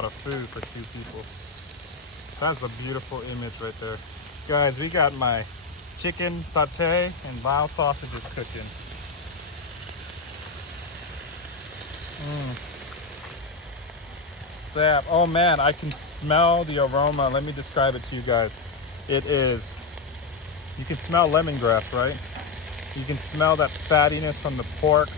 lot of food for 2 people. That's a beautiful image right there. Guys, we got my chicken satay and Lao sausages cooking. Snap. Oh man, I can smell the aroma. Let me describe it to you guys. It is, you can smell lemongrass, right? You can smell that fattiness from the pork.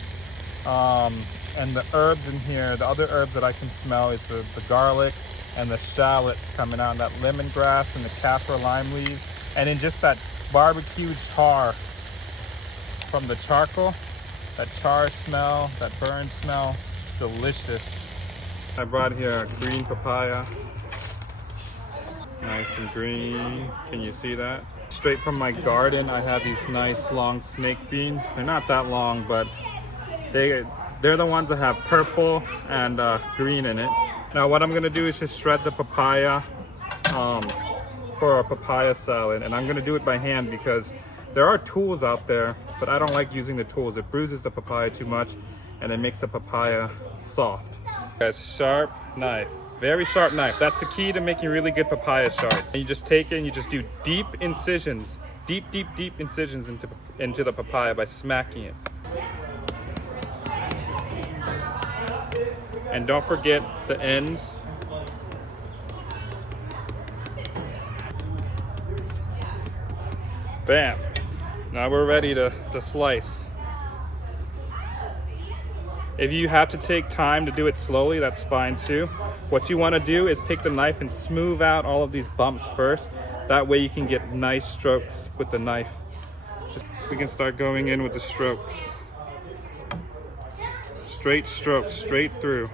And the herbs in here, the other herbs that I can smell is the garlic and the shallots coming out, and that lemongrass and the kaffir lime leaves. And then just that barbecued tar from the charcoal, that char smell, that burn smell, delicious. I brought here green papaya. Nice and green. Can you see that? Straight from my garden, I have these nice long snake beans. They're not that long, but they're the ones that have purple and green in it. Now what I'm gonna do is just shred the papaya for a papaya salad, and I'm gonna do it by hand because there are tools out there, but I don't like using the tools. It bruises the papaya too much and it makes the papaya soft. Guys, sharp knife, very sharp knife. That's the key to making really good papaya shards. And you just take it and you just do deep incisions, deep incisions into the papaya by smacking it. And don't forget the ends. Bam. Now we're ready to slice. If you have to take time to do it slowly, that's fine too. What you want to do is take the knife and smooth out all of these bumps first. That way you can get nice strokes with the knife. We can start going in with the strokes. Straight strokes, straight through.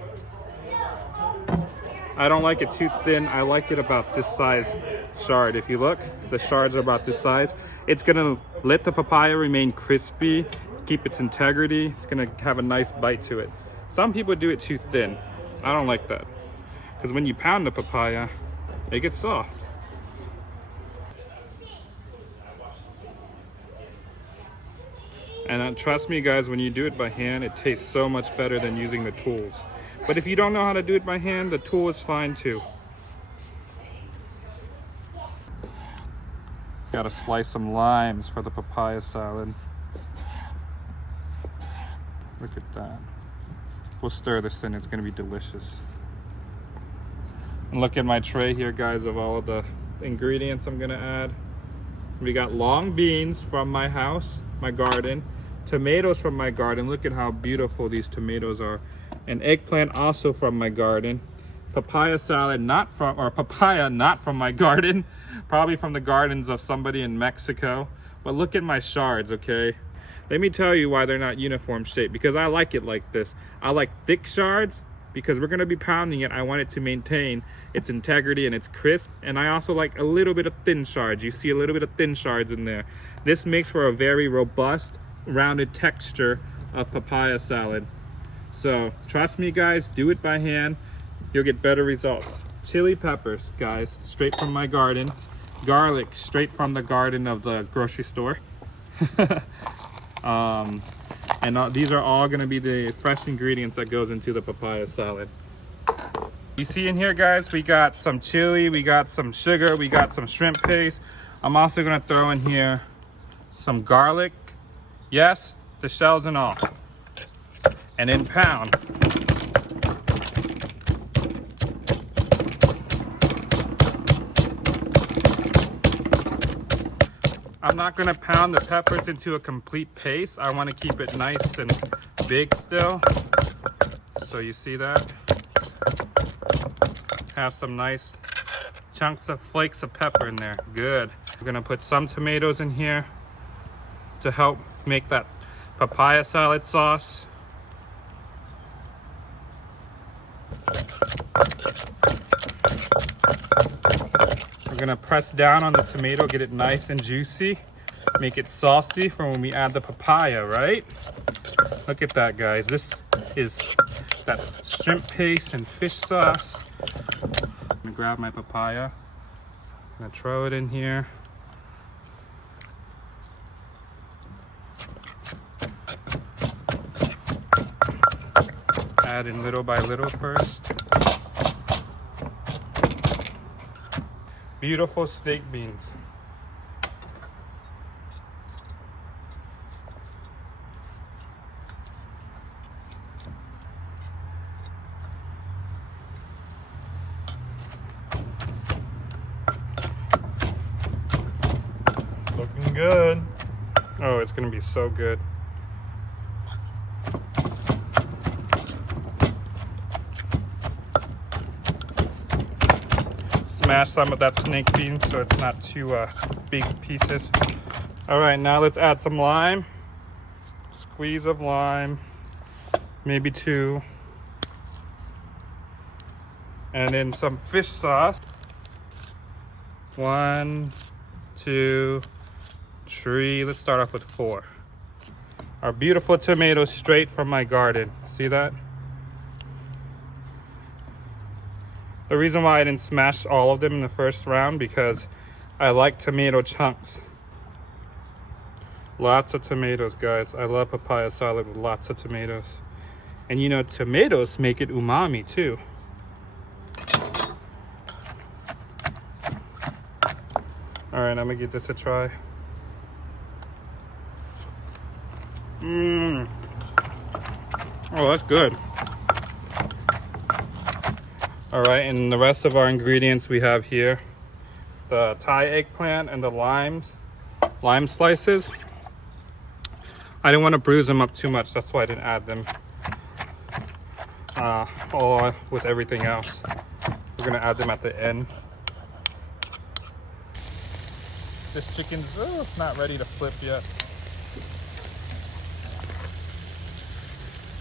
I don't like it too thin. I like it about this size shard. If you look, the shards are about this size. It's gonna let the papaya remain crispy, keep its integrity. It's gonna have a nice bite to it. Some people do it too thin. I don't like that. Because when you pound the papaya, it gets soft. And trust me guys, when you do it by hand, it tastes so much better than using the tools. But if you don't know how to do it by hand, the tool is fine too. Gotta slice some limes for the papaya salad. Look at that. We'll stir this in, it's gonna be delicious. And look at my tray here, guys, of all of the ingredients I'm gonna add. We got long beans from my house, my garden, tomatoes from my garden. Look at how beautiful these tomatoes are. An eggplant also from my garden. Papaya salad papaya not from my garden, probably from the gardens of somebody in Mexico. But look at my shards, okay? Let me tell you why they're not uniform shaped, because I like it like this. I like thick shards because we're gonna be pounding it. I want it to maintain its integrity and its crisp. And I also like a little bit of thin shards. You see a little bit of thin shards in there. This makes for a very robust, rounded texture of papaya salad. So trust me guys, do it by hand. You'll get better results. Chili peppers, guys, straight from my garden. Garlic, straight from the garden of the grocery store. And these are all gonna be the fresh ingredients that goes into the papaya salad. You see in here, guys, we got some chili, we got some sugar, we got some shrimp paste. I'm also gonna throw in here some garlic. Yes, the shells and all. And then pound. I'm not gonna pound the peppers into a complete paste. I wanna keep it nice and big still. So you see that? Have some nice chunks of flakes of pepper in there. Good. We're gonna put some tomatoes in here to help make that papaya salad sauce. We're gonna press down on the tomato, get it nice and juicy, make it saucy for when we add the papaya, right? Look at that, guys. This is that shrimp paste and fish sauce. I'm gonna grab my papaya, I'm gonna throw it in here. Add in little by little first. Beautiful steak beans. Looking good. Oh, it's gonna be so good. Smash some of that snake bean so it's not too big pieces. All right, now let's add some lime. Squeeze of lime, maybe 2. And then some fish sauce. 1, 2, 3. Let's start off with 4. Our beautiful tomatoes straight from my garden. See that? The reason why I didn't smash all of them in the first round because I like tomato chunks. Lots of tomatoes, guys. I love papaya salad with lots of tomatoes. And you know, tomatoes make it umami too. All right, I'm gonna give this a try. Oh, that's good. All right, and the rest of our ingredients we have here. The Thai eggplant and the lime slices. I didn't want to bruise them up too much, that's why I didn't add them all with everything else. We're gonna add them at the end. This chicken's it's not ready to flip yet.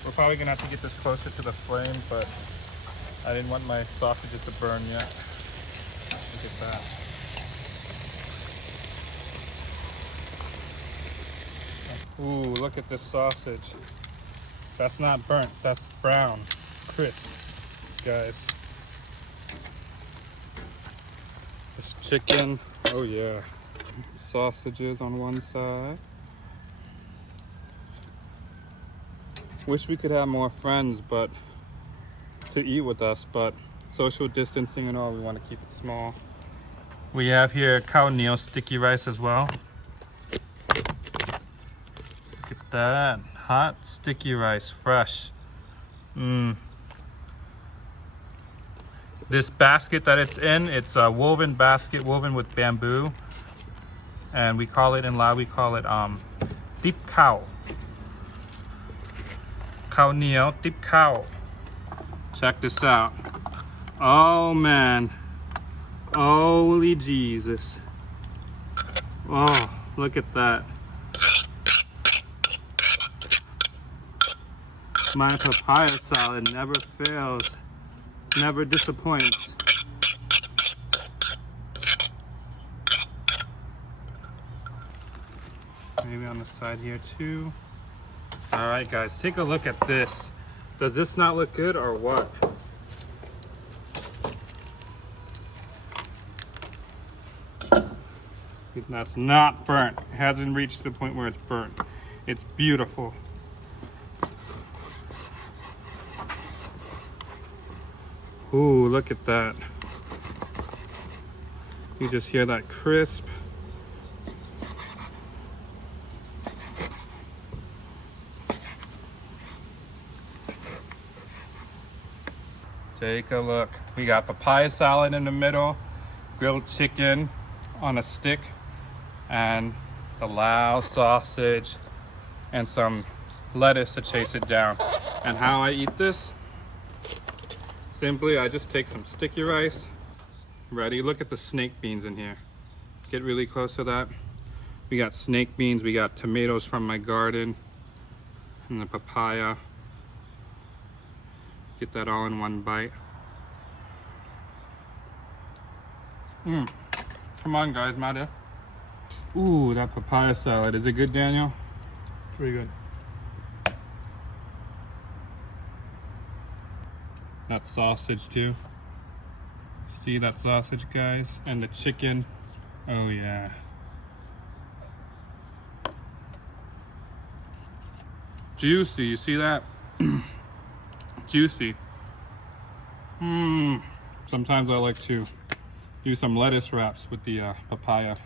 We're probably gonna have to get this closer to the flame, but I didn't want my sausages to burn yet. Look at that. Ooh, look at this sausage. That's not burnt, that's brown, crisp, guys. This chicken, oh yeah. Sausages on one side. Wish we could have more friends, but to eat with us, but social distancing and all, we want to keep it small. We have here khao niao sticky rice as well. Look at that, hot sticky rice, fresh. This basket that it's in, it's a woven basket, woven with bamboo, and we call it in Lao, we call it tip khao. Khao niao tip khao. Check this out. Oh man. Holy Jesus. Oh, look at that. My papaya salad never fails, never disappoints. Maybe on the side here too. All right, guys, take a look at this. Does this not look good or what? That's not burnt. It hasn't reached the point where it's burnt. It's beautiful. Ooh, look at that. You just hear that crisp. Take a look. We got papaya salad in the middle, grilled chicken on a stick, and the Lao sausage, and some lettuce to chase it down. And how I eat this? Simply, I just take some sticky rice. Ready? Look at the snake beans in here. Get really close to that. We got snake beans, we got tomatoes from my garden, and the papaya. Get that all in one bite. Come on, guys, Mada. Ooh, that papaya salad. Is it good, Daniel? Pretty good. That sausage too. See that sausage, guys? And the chicken. Oh yeah. Juicy, you see that? Juicy. Sometimes I like to do some lettuce wraps with the papaya.